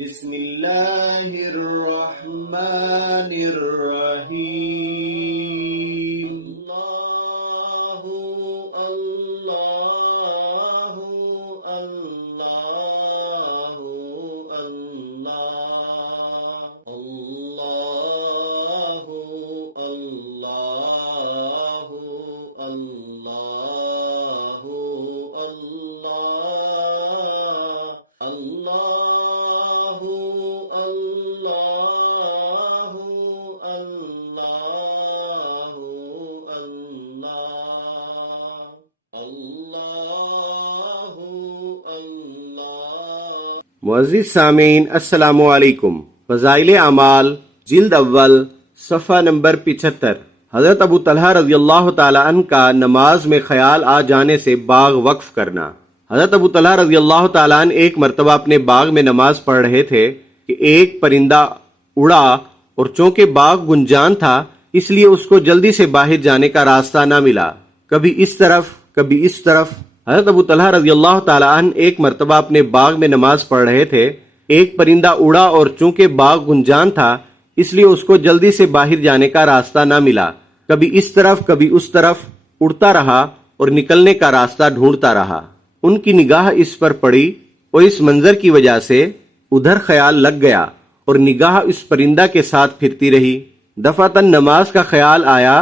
بسم اللہ الرحمن الرحیم اللہ اللہ اللہ اللہ اللہ اللہ اللہ اللہ اللہ معزز سامعین السلام علیکم۔ فضائل اعمال جلد اول صفحہ نمبر 75۔ حضرت ابو طلحہ رضی اللہ تعالی عنہ کا نماز میں خیال آ جانے سے باغ وقف کرنا۔ حضرت ابو طلحہ رضی اللہ تعالی عنہ ایک مرتبہ اپنے باغ میں نماز پڑھ رہے تھے کہ ایک پرندہ اڑا اور چونکہ باغ گنجان تھا اس لیے اس کو جلدی سے باہر جانے کا راستہ نہ ملا، کبھی اس طرف کبھی اس طرف۔ حضرت ابو طلحہ رضی اللہ تعالی عنہ ایک مرتبہ اپنے باغ میں نماز پڑھ رہے تھے، ایک پرندہ اڑا اور چونکہ باغ گنجان تھا اس لیے اس کو جلدی سے باہر جانے کا راستہ نہ ملا، کبھی اس طرف کبھی اس طرف اڑتا رہا اور نکلنے کا راستہ ڈھونڈتا رہا۔ ان کی نگاہ اس پر پڑی اور اس منظر کی وجہ سے ادھر خیال لگ گیا اور نگاہ اس پرندہ کے ساتھ پھرتی رہی۔ دفعتاً نماز کا خیال آیا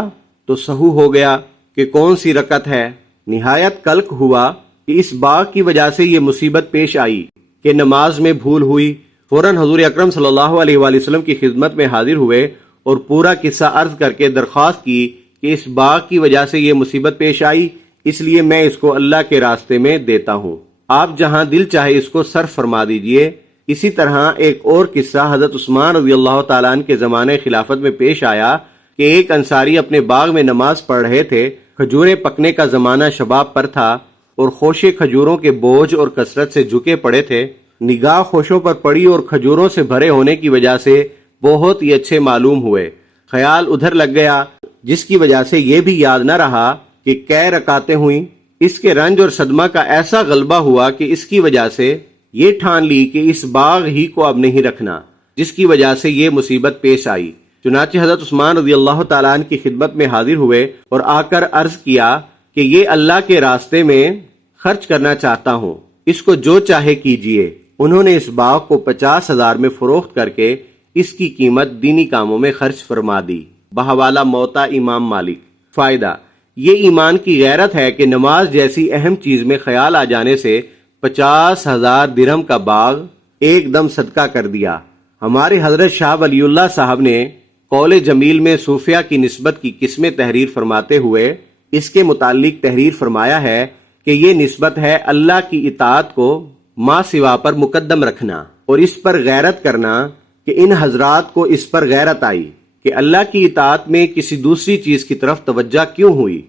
تو سہو ہو گیا کہ کون سی رکعت ہے۔ نہایت قلق ہوا کہ اس باغ کی وجہ سے یہ مصیبت پیش آئی کہ نماز میں بھول ہوئی۔ فوراً حضور اکرم صلی اللہ علیہ وآلہ وسلم کی خدمت میں حاضر ہوئے اور پورا قصہ عرض کر کے درخواست کی کہ اس باغ کی وجہ سے یہ مصیبت پیش آئی، اس لیے میں اس کو اللہ کے راستے میں دیتا ہوں، آپ جہاں دل چاہے اس کو صرف فرما دیجئے۔ اسی طرح ایک اور قصہ حضرت عثمان رضی اللہ تعالیٰ عنہ کے زمانے خلافت میں پیش آیا کہ ایک انصاری اپنے باغ میں نماز پڑھ رہے تھے، کھجوریں پکنے کا زمانہ شباب پر تھا اور خوشے کھجوروں کے بوجھ اور کثرت سے جھکے پڑے تھے۔ نگاہ خوشوں پر پڑی اور کھجوروں سے بھرے ہونے کی وجہ سے بہت ہی اچھے معلوم ہوئے۔ خیال ادھر لگ گیا جس کی وجہ سے یہ بھی یاد نہ رہا کہ کئے رکعتیں ہوئیں۔ اس کے رنج اور صدمہ کا ایسا غلبہ ہوا کہ اس کی وجہ سے یہ ٹھان لی کہ اس باغ ہی کو اب نہیں رکھنا، جس کی وجہ سے یہ مصیبت پیش آئی۔ چنانچہ حضرت عثمان رضی اللہ تعالیٰ عنہ کی خدمت میں حاضر ہوئے اور آ کر عرض کیا کہ یہ اللہ کے راستے میں خرچ کرنا چاہتا ہوں، اس کو جو چاہے کیجئے۔ انہوں نے اس باغ کو 50,000 میں فروخت کر کے اس کی قیمت دینی کاموں میں خرچ فرما دی۔ بحوالہ موطا امام مالک۔ فائدہ: یہ ایمان کی غیرت ہے کہ نماز جیسی اہم چیز میں خیال آ جانے سے 50,000 درہم کا باغ ایک دم صدقہ کر دیا۔ ہمارے حضرت شاہ ولی اللہ صاحب نے قول جمیل میں صوفیہ کی نسبت کی قسمیں تحریر فرماتے ہوئے اس کے متعلق تحریر فرمایا ہے کہ یہ نسبت ہے اللہ کی اطاعت کو ما سوا پر مقدم رکھنا اور اس پر غیرت کرنا کہ ان حضرات کو اس پر غیرت آئی کہ اللہ کی اطاعت میں کسی دوسری چیز کی طرف توجہ کیوں ہوئی۔